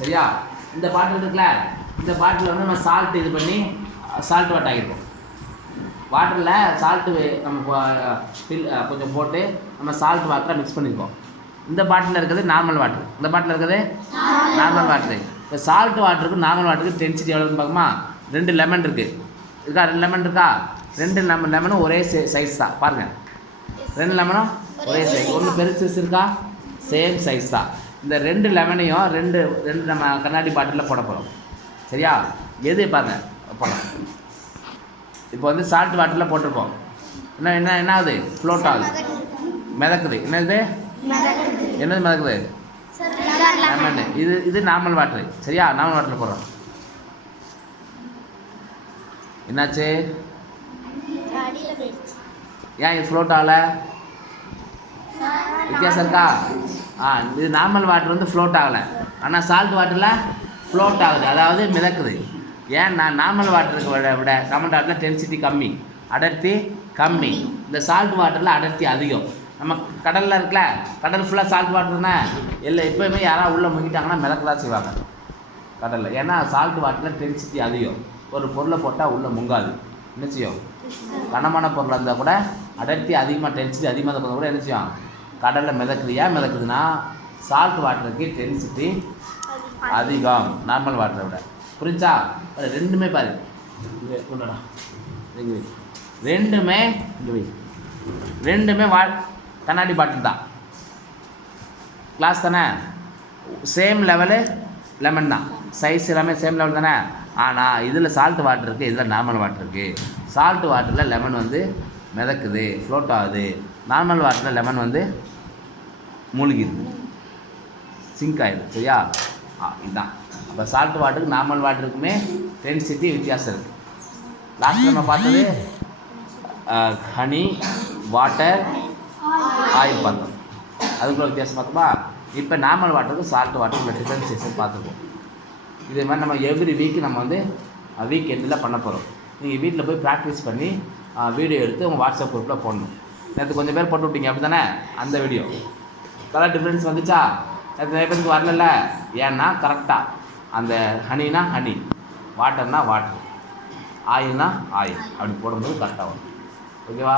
சரியா? இந்த பாட்டில் இருக்குல்ல, இந்த பாட்டில் வந்து நம்ம சால்ட் இது பண்ணி சால்ட் வாட்டர் ஆகிருக்கோம். வாட்டரில் சால்ட்டு நம்ம கொஞ்சம் போட்டு நம்ம சால்ட் வாட்டரை மிக்ஸ் பண்ணியிருக்கோம். இந்த பாட்டில் இருக்கிறது நார்மல் வாட்டர், இந்த பாட்டில் இருக்கிறது நார்மல் வாட்டரு. இப்போ சால்ட் வாட்டருக்கு நார்மல் வாட்டருக்கு டென்சிட்டி எவ்வளோன்னு பார்க்குமா? 2 லெமன் இருக்குது இருக்கா? 2 லெமன் இருக்கா? 2 லெமனும் ஒரே சைஸ் தான். பாருங்கள், 2 லெமனும் ஒரே சைஸ். ஒன்று பெருசு இருக்கா? சேம் சைஸ் தான். இந்த 2 லெமனையும் ரெண்டு நம்ம கண்ணாடி பாட்டிலில் போட போகிறோம். சரியா? எது பாருங்கள் போடலாம். இப்போ வந்து சால்ட் வாட்டரில் போட்டிருப்போம். என்ன ஆகுது? ஃப்ளோட் ஆகுது, மிதக்குது. என்னது மிதக்குது? லெமன். இது நார்மல் வாட்டரு. சரியா? நார்மல் வாட்டரில் போடுறோம். என்னாச்சு? ஏன் இது ஃப்ளோட் ஆகலை? வித்தியாசம் இருக்கா? இது நார்மல் வாட்டர் வந்து ஃப்ளோட் ஆகலை, ஆனால் சால்ட் வாட்டரில் ஃப்ளோட் ஆகுது, அதாவது மிதக்குது. ஏன் நார்மல் வாட்டருக்கு விட நார்மல் வாட்டரில் டென்சிட்டி கம்மி, அடர்த்தி கம்மி. இந்த சால்ட் வாட்டரில் அடர்த்தி அதிகம். நம்ம கடலில் இருக்குல்ல, கடல் ஃபுல்லாக சால்ட் வாட்டர்னா இல்லை, எப்போயுமே யாராவது உள்ளே முங்கிட்டாங்கன்னா மிதக்கதான் செய்வாங்க கடலில். ஏன்னா சால்ட் வாட்டரில் டென்சிட்டி அதிகம். ஒரு பொருளை போட்டால் உள்ளே முங்காது. என்ன செய்யும்? கனமான பொருளாக இருந்தால் கூட அடர்த்தி அதிகமாக, டென்சிட்டி அதிகமாக இருந்தால் கூட என்ன செய்யும்? கடலில் மிதக்குது. ஏன் மிதக்குதுன்னா சால்ட் வாட்டருக்கு டென்சிட்டி அதிகம் நார்மல் வாட்டரை விட. புரிஞ்சா? ரெண்டுமே பாரு, கொண்டடா, ரெண்டுமே கண்ணாடி பாட்டில் தான். கிளாஸ் தானே, சேம் லெவலு லெமன் தான், சைஸ் எல்லாமே சேம் லெவல் தானே. ஆனால் இதில் சால்ட் வாட்டர் இருக்குது, இதில் நார்மல் வாட்டர் இருக்குது. சால்ட் வாட்டரில் லெமன் வந்து மிதக்குது, ஃப்ளோட் ஆகுது. நார்மல் வாட்டரில் லெமன் வந்து மூழ்கிடுது, சிங்க் ஆகிடுது. சரியா? இதுதான். அப்போ சால்ட் வாட்டருக்கு நார்மல் வாட்டருக்குமே டென்சிட்டி வித்தியாசம் இருக்குது. லாஸ்ட் நம்ம பார்த்தது ஹனி, வாட்டர், ஆயில் பார்த்தோம். அதுக்குள்ள வித்தியாசம் பார்த்தோமா? இப்போ நார்மல் வாட்டருக்கும் சால்ட் வாட்டருக்கும் டிஃபரன்சியேஷன் பார்த்துருக்கோம். இதே மாதிரி நம்ம எவ்ரி வீக் நம்ம வந்து வீக் எண்டில் பண்ண போகிறோம். நீங்கள் வீட்டில் போய் ப்ராக்டிஸ் பண்ணி வீடியோ எடுத்து உங்கள் வாட்ஸ்அப் குரூப்பில் போடணும். நேற்று கொஞ்சம் பேர் போட்டு விட்டீங்க, அப்படி தானே? அந்த வீடியோ கலர் டிஃப்ரென்ஸ் வந்துச்சா? நேற்று நிறைய பேருக்கு வரல. ஏன்னா கரெக்டாக அந்த ஹனினா ஹனி, வாட்டர்னா வாட்டர், ஆயில்னா ஆயில் அப்படி போடும்போது கரெக்டாக வரும். ஓகேவா?